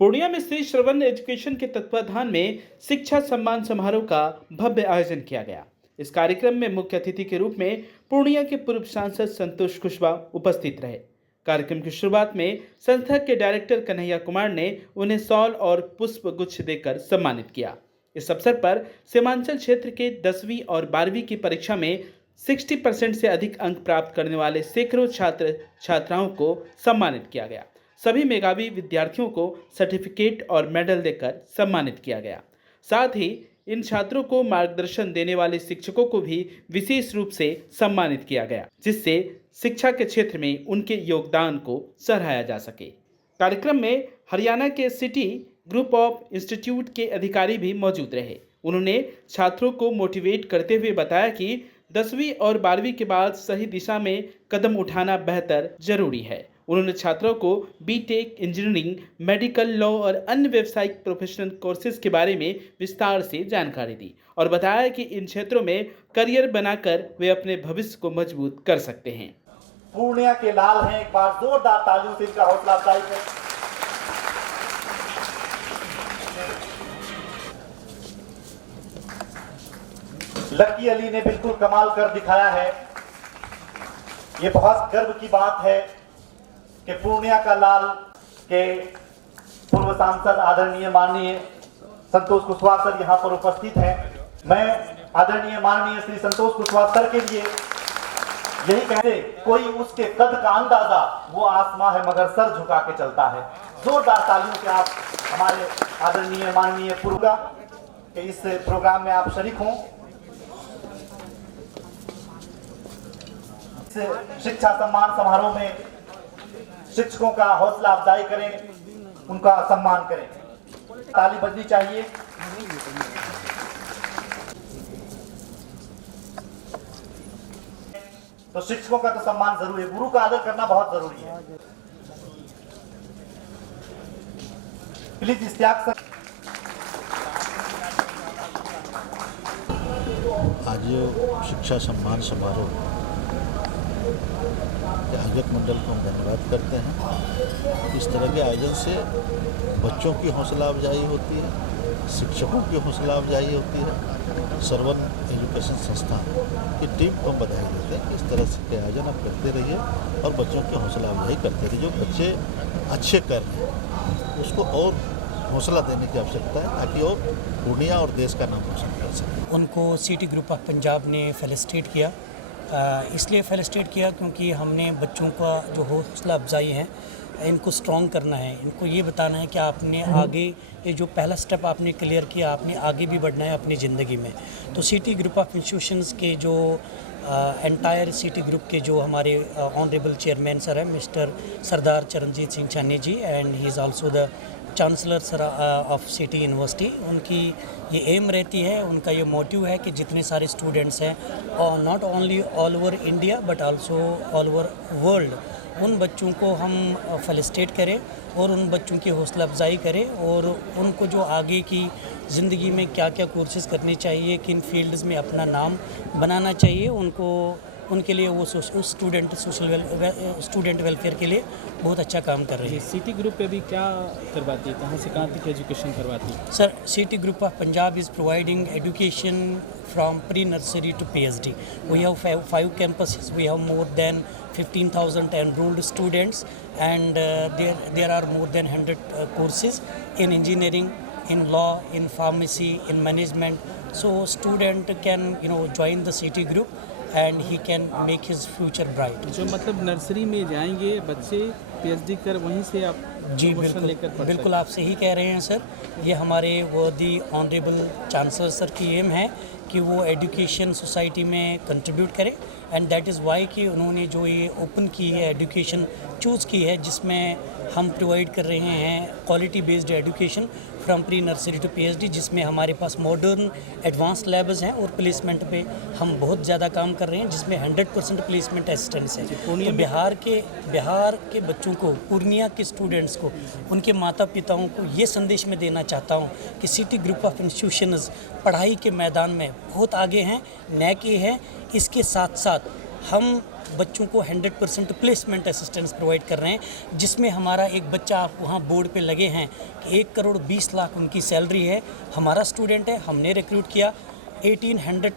पूर्णिया में श्री श्रवण एजुकेशन के तत्वाधान में शिक्षा सम्मान समारोह का भव्य आयोजन किया गया। इस कार्यक्रम में मुख्य अतिथि के रूप में पूर्णिया के पूर्व सांसद संतोष कुशवाहा उपस्थित रहे। कार्यक्रम की शुरुआत में संस्था के डायरेक्टर कन्हैया कुमार ने उन्हें शॉल और पुष्प गुच्छ देकर सम्मानित किया। इस अवसर पर सीमांचल क्षेत्र के 10वीं और 12वीं की परीक्षा में 60% से अधिक अंक प्राप्त करने वाले सैकड़ों छात्र छात्राओं को सम्मानित किया गया। सभी मेधावी विद्यार्थियों को सर्टिफिकेट और मेडल देकर सम्मानित किया गया। साथ ही इन छात्रों को मार्गदर्शन देने वाले शिक्षकों को भी विशेष रूप से सम्मानित किया गया, जिससे शिक्षा के क्षेत्र में उनके योगदान को सराहा जा सके। कार्यक्रम में हरियाणा के सिटी ग्रुप ऑफ इंस्टीट्यूट के अधिकारी भी मौजूद रहे। उन्होंने छात्रों को मोटिवेट करते हुए बताया कि 10वीं और 12वीं के बाद सही दिशा में कदम उठाना बेहतर जरूरी है। उन्होंने छात्रों को बीटेक, इंजीनियरिंग, मेडिकल, लॉ और अन्य व्यावसायिक प्रोफेशनल कोर्सेज के बारे में विस्तार से जानकारी दी और बताया कि इन क्षेत्रों में करियर बनाकर वे अपने भविष्य को मजबूत कर सकते हैं। पूर्णिया के लाल हैं, एक बार जोरदार तालियों से इनका हौसला अफजाई करें। लकी अली ने बिल्कुल कमाल कर दिखाया है। ये बहुत गर्व की बात है कि पूर्णिया का लाल के पूर्व सांसद आदरणीय माननीय संतोष कुशवाहा सर यहाँ पर उपस्थित हैं। मैं आदरणीय माननीय श्री संतोष कुशवाहा सर के लिए यही कहते, कोई उसके कद का अंदाजा वो आसमां है मगर सर झुका के चलता है। जोरदार तालियों से आप हमारे आदरणीय माननीय पूर्व के इस प्रोग्राम में आप शरीक हों। शिक्षा सम्मान समारोह में शिक्षकों का हौसला अफजाई करें, उनका सम्मान करें। ताली बजनी चाहिए। तो शिक्षकों का तो सम्मान जरूरी है, गुरु का आदर करना बहुत जरूरी है। Please Istiyaq sir. आज शिक्षा सम्मान समारोह आयोजक मंडल को हम धन्यवाद करते हैं। इस तरह के आयोजन से बच्चों की हौसला अफजाई होती है, शिक्षकों की हौसला अफजाई होती है। श्रवण एजुकेशन संस्था की टीम को हम बधाई देते हैं। इस तरह से के आयोजन आप करते रहिए और बच्चों की हौसला अफजाई करते रहिए। जो बच्चे अच्छे कर रहे हैं उसको और हौसला देने की आवश्यकता है ताकि और पूर्णिया और देश का नाम रोशन कर सकें। उनको सिटी ग्रुप ऑफ पंजाब ने फेलिसिटेट किया। इसलिए फेलिसिटेट किया क्योंकि हमने बच्चों का जो हौसला अफजाई है इनको स्ट्रॉन्ग करना है। इनको ये बताना है कि आपने आगे ये जो पहला स्टेप आपने क्लियर किया, आपने आगे भी बढ़ना है अपनी ज़िंदगी में। तो सिटी ग्रुप ऑफ इंस्टीट्यूशंस के जो एंटायर सिटी ग्रुप के जो हमारे ऑनरेबल चेयरमैन सर हैं mister Sardar Charanjit Singh Channi ji, and he is also the chancellor sir of CT university. उनकी ये एम रहती है, उनका ये मोटिव है कि जितने सारे स्टूडेंट्स हैं और not only all over India but also all over world, उन बच्चों को हम फेलिसिटेट करें और उन बच्चों की हौसला अफजाई करें और उनको जो आगे की ज़िंदगी में क्या क्या कोर्सेज करने चाहिए, किन फील्ड्स में अपना नाम बनाना चाहिए, उनके लिए वो स्टूडेंट वेलफेयर के लिए बहुत अच्छा काम कर रहे हैं। सिटी ग्रुप पे भी क्या करवाती है, कहाँ से कहाँ तक एजुकेशन करवाती है? Sir, city group of Punjab is providing education from pre-nursery to PhD. We have five campuses. We have more than 15,000 enrolled students, and there are more than 100 courses in engineering, in law, in pharmacy, in management. So student can join the city group and he can make his future bright. जो मतलब nursery में जाएंगे बच्चे PhD कर वहीं से आप जी बिल्कुल आप सही कह रहे हैं सर। ये हमारे वर्दी ऑनरेबल चांसलर सर की एम है कि वो एजुकेशन सोसाइटी में कंट्रीब्यूट करें, एंड दैट इज़ वाई कि उन्होंने जो ये ओपन की है एजुकेशन चूज़ की है, जिसमें हम प्रोवाइड कर रहे हैं quality based education from pre nursery to PhD, जिसमें हमारे पास मॉडर्न एडवांस लैब्स हैं और प्लेसमेंट पे हम बहुत ज़्यादा काम कर रहे हैं, जिसमें 100% प्लेसमेंट असिस्टेंस है। तो बिहार के बच्चों को, पूर्णिया के स्टूडेंट्स को, उनके माता पिताओं को ये संदेश मैं देना चाहता हूँ कि सिटी ग्रुप ऑफ इंस्टीट्यूशंस पढ़ाई के मैदान में बहुत आगे हैं, नैक हैं। इसके साथ साथ हम बच्चों को 100% प्लेसमेंट असिस्टेंस प्रोवाइड कर रहे हैं, जिसमें हमारा एक बच्चा आप वहाँ बोर्ड पे लगे हैं कि 1,20,00,000 उनकी सैलरी है, हमारा स्टूडेंट है, हमने रिक्रूट किया। 1800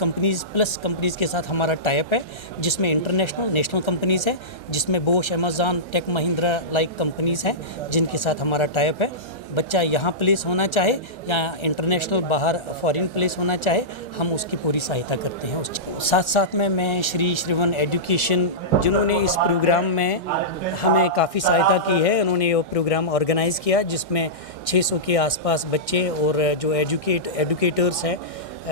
कंपनीज़ प्लस कंपनीज़ के साथ हमारा टाइप है, जिसमें इंटरनेशनल नेशनल कंपनीज़ है, जिसमें Bosch, Amazon, Tech Mahindra like companies हैं जिनके साथ हमारा टाइप है। बच्चा यहाँ प्लेस होना चाहे या इंटरनेशनल बाहर फॉरेन प्लेस होना चाहे, हम उसकी पूरी सहायता करते हैं। साथ साथ में मैं श्री श्रवण एजुकेशन, जिन्होंने इस प्रोग्राम में हमें काफ़ी सहायता की है, उन्होंने वो प्रोग्राम ऑर्गेनाइज़ किया जिसमें 600 के आसपास बच्चे और जो एजुकेटर्स हैं,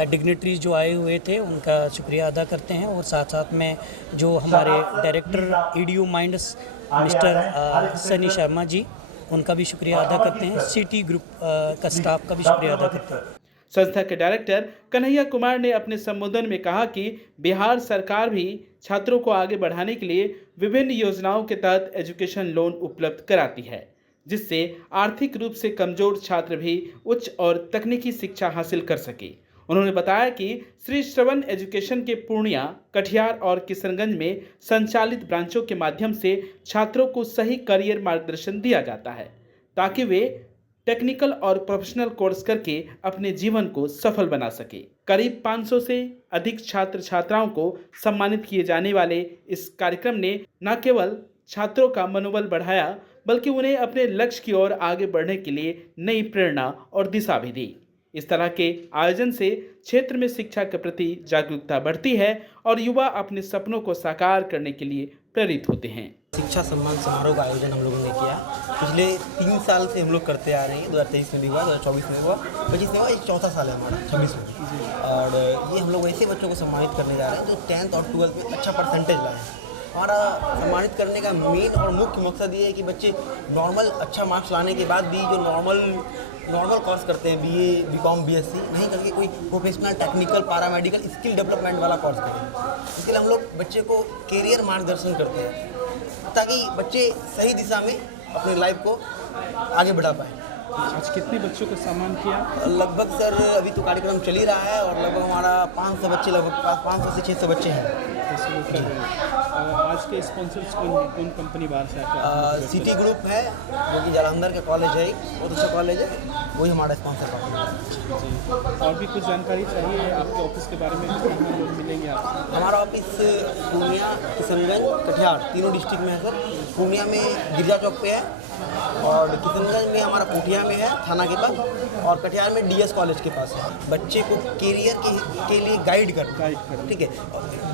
डिग्नेटरीज जो आए हुए थे, उनका शुक्रिया अदा करते हैं। और साथ साथ में जो हमारे director Edu Minds mister Sunny Sharma ji, उनका भी शुक्रिया अदा करते हैं। सिटी ग्रुप का स्टाफ का भी शुक्रिया अदा करते हैं। संस्था के डायरेक्टर कन्हैया कुमार ने अपने संबोधन में कहा कि बिहार सरकार भी छात्रों को आगे बढ़ाने के लिए विभिन्न योजनाओं के तहत एजुकेशन लोन उपलब्ध कराती है, जिससे आर्थिक रूप से कमजोर छात्र भी उच्च और तकनीकी शिक्षा हासिल कर सके। उन्होंने बताया कि श्री श्रवण एजुकेशन के पूर्णिया, कटिहार और किशनगंज में संचालित ब्रांचों के माध्यम से छात्रों को सही करियर मार्गदर्शन दिया जाता है, ताकि वे टेक्निकल और प्रोफेशनल कोर्स करके अपने जीवन को सफल बना सके। करीब 500 से अधिक छात्र छात्राओं को सम्मानित किए जाने वाले इस कार्यक्रम ने न केवल छात्रों का मनोबल बढ़ाया, बल्कि उन्हें अपने लक्ष्य की ओर आगे बढ़ने के लिए नई प्रेरणा और दिशा भी दी। इस तरह के आयोजन से क्षेत्र में शिक्षा के प्रति जागरूकता बढ़ती है और युवा अपने सपनों को साकार करने के लिए प्रेरित होते हैं। शिक्षा सम्मान समारोह का आयोजन हम लोगों ने किया। पिछले 3 साल से हम लोग करते आ रहे हैं। 2023 में भी हुआ, 2024 में हुआ, 25 में हुआ, ये चौथा साल है हमारा, 26 में। और ये हम लोग ऐसे बच्चों को सम्मानित करने जा रहे हैं जो 10th और 12th में अच्छा परसेंटेज लाए हैं। हमारा सम्मानित करने का मेन और मुख्य मकसद ये है कि बच्चे नॉर्मल अच्छा मार्क्स लाने के बाद भी जो नॉर्मल कोर्स करते हैं, BA, BCom, BSc नहीं करके कोई professional, technical, paramedical, skill development वाला कोर्स करें। इसके लिए हम लोग बच्चे को कैरियर मार्गदर्शन करते हैं ताकि बच्चे सही दिशा में अपने लाइफ को आगे बढ़ा पाएँ। आज कितने बच्चों को सम्मान किया? लगभग सर अभी तो कार्यक्रम चल ही रहा है और लगभग हमारा 500 बच्चे, लगभग 500 से 600 बच्चे हैं। आज के स्पॉन्सर्स कौन कंपनी बाहर से आकर? सिटी ग्रुप है जो कि जालंधर का कॉलेज है, बहुत अच्छा कॉलेज है, वही हमारा स्पॉन्सर है। और भी कुछ जानकारी चाहिए आपके ऑफिस के बारे में? कहाँ लोग मिलेंगे आपको? हमारा ऑफिस पूर्णिया, किशनगंज, कटिहार तीनों डिस्ट्रिक्ट में है सर। पूर्णिया में गिरजा चौक पे है और किशनगंज में हमारा कोटिया में है थाना के पास, और कटिहार में DS कॉलेज के पास है। बच्चे को कैरियर के लिए गाइड करना, ठीक है।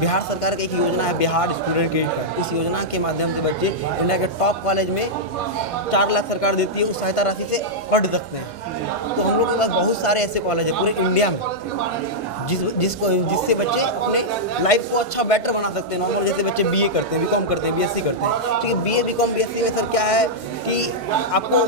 बिहार सरकार की एक योजना है बिहार स्टूडेंट क्रेडिट कार्ड। इस योजना के माध्यम से बच्चे इंडिया के टॉप कॉलेज में 4 लाख सरकार देती है, उस सहायता राशि से पढ़ सकते हैं। तो हम लोग के पास बहुत सारे ऐसे कॉलेज हैं पूरे इंडिया में जिससे बच्चे अपने लाइफ को अच्छा बेटर बना सकते हैं। नॉर्मल जैसे बच्चे BA करते हैं, BCom करते हैं, BSc करते हैं, ठीक है। BA, BCom, BSc में सर क्या है कि आपको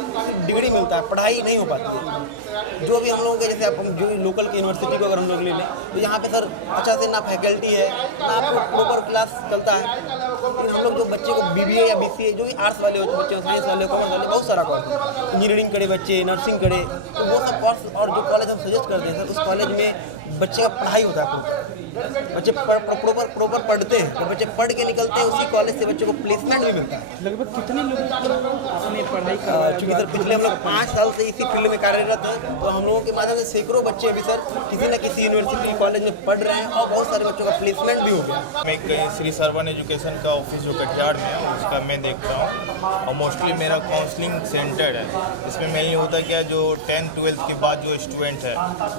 डिग्री मिलता है, पढ़ाई नहीं हो पाती है। जो भी हम लोगों के जैसे आप जो लोकल की यूनिवर्सिटी को अगर हम लोग ले लें तो यहाँ पे सर अच्छा से ना फैकल्टी है, ना आपको प्रॉपर क्लास चलता है। लेकिन हम लोग जो बच्चे को BBA या BCA, जो भी आर्ट्स वाले होते बच्चे, साइंस वाले, कॉमर्स वाले, बहुत सारा कोर्स है, इंजीनियरिंग करे बच्चे, नर्सिंग करे, तो वो सब कोर्स और जो कॉलेज हम सजेस्ट करते हैं सर, उस कॉलेज में बच्चे का पढ़ाई होता है, बच्चे प्रॉपर पढ़ते हैं, तो बच्चे पढ़ के निकलते हैं, उसी कॉलेज से बच्चों को प्लेसमेंट भी मिलता है। लगभग कितने लोग अपनी पढ़ाई चूँकि सर पिछले हम लोग 5 साल से इसी फील्ड में कार्यरत हैं, तो हम लोगों के माध्यम से सैकड़ों बच्चे अभी सर किसी न किसी यूनिवर्सिटी कॉलेज में पढ़ रहे हैं और बहुत सारे बच्चों का प्लेसमेंट भी हो गया। मैं श्री श्रवण एजुकेशन का ऑफिस जो कटिहार में है उसका मैं देखता हूँ, और मोस्टली मेरा काउंसलिंग सेंटर है। इसमें मेनली होता क्या, जो 10th 12th के बाद जो स्टूडेंट है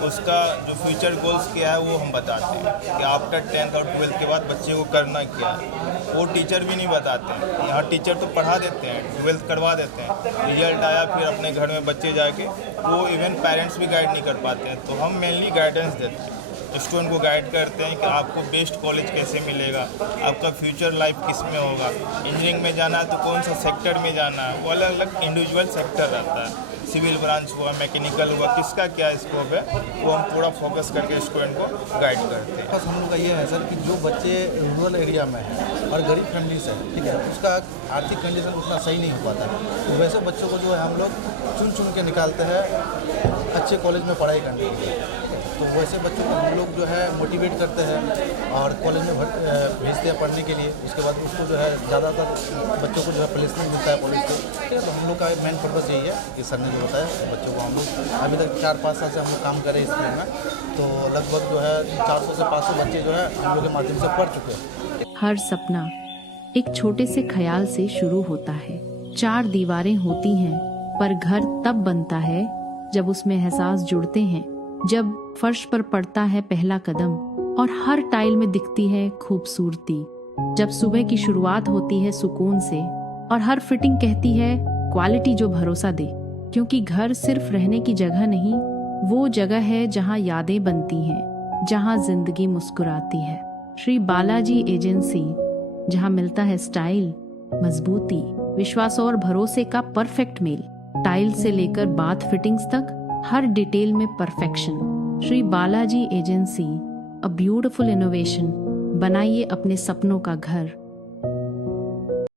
उसका जो फ्यूचर गोल्स क्या है वो हम बताते हैं कि आफ्टर 10th और 12th के बाद बच्चे को करना क्या है। वो टीचर भी नहीं बताते हैं, यहाँ टीचर तो पढ़ा देते हैं, 12th करवा देते हैं, रिजल्ट आया फिर अपने घर में बच्चे जाके वो इवन पेरेंट्स भी गाइड नहीं कर पाते हैं। तो हम मेनली गाइडेंस देते हैं, स्टूडेंट को गाइड करते हैं कि आपको बेस्ट कॉलेज कैसे मिलेगा, आपका फ्यूचर लाइफ किस में होगा, इंजीनियरिंग में जाना है तो कौन सा सेक्टर में जाना है, वो अलग अलग इंडिविजुअल सेक्टर रहता है, सिविल ब्रांच हुआ, मैकेनिकल हुआ, किसका क्या स्कोप है, वो हम पूरा फोकस करके स्टूडेंट को गाइड करते हैं। बस हम लोग का ये है सर कि जो बच्चे रूरल एरिया में हैं और गरीब फैमिली से, ठीक है, उसका आर्थिक कंडीशन उतना सही नहीं हो पाता, तो वैसे बच्चों को जो है हम लोग चुन के निकालते हैं अच्छे कॉलेज में पढ़ाई करने के लिए। तो वैसे बच्चों को हम लोग जो है मोटिवेट करते हैं और कॉलेज में भेजते हैं पढ़ने के लिए। उसके बाद उसको जो है ज़्यादातर बच्चों को जो है प्लेसमेंट मिलता है कॉलेज से। तो हम लोग का मेन पर्पज़ यही है कि सर ने जो बताया बच्चों को हम लोग अभी तक 4-5 साल से हम लोग काम कर रहे हैं इस फील्ड में, तो लगभग जो है 400 से 500 बच्चे जो है हम लोग के माध्यम से पढ़ चुके हैं। हर सपना एक छोटे से ख्याल से शुरू होता है। 4 दीवारें होती हैं, पर घर तब बनता है जब उसमें एहसास जुड़ते हैं, जब फर्श पर पड़ता है पहला कदम और हर टाइल में दिखती है खूबसूरती, जब सुबह की शुरुआत होती है सुकून से और हर फिटिंग कहती है क्वालिटी जो भरोसा दे। क्योंकि घर सिर्फ रहने की जगह नहीं, वो जगह है जहाँ यादें बनती हैं, जहाँ जिंदगी मुस्कुराती है। श्री बालाजी एजेंसी, जहाँ मिलता है स्टाइल, मजबूती, विश्वास और भरोसे का परफेक्ट मेल। टाइल से लेकर बाथ फिटिंग्स तक हर डिटेल में perfection. Shri Balaji agency, a beautiful innovation. बनाइए अपने सपनों का घर।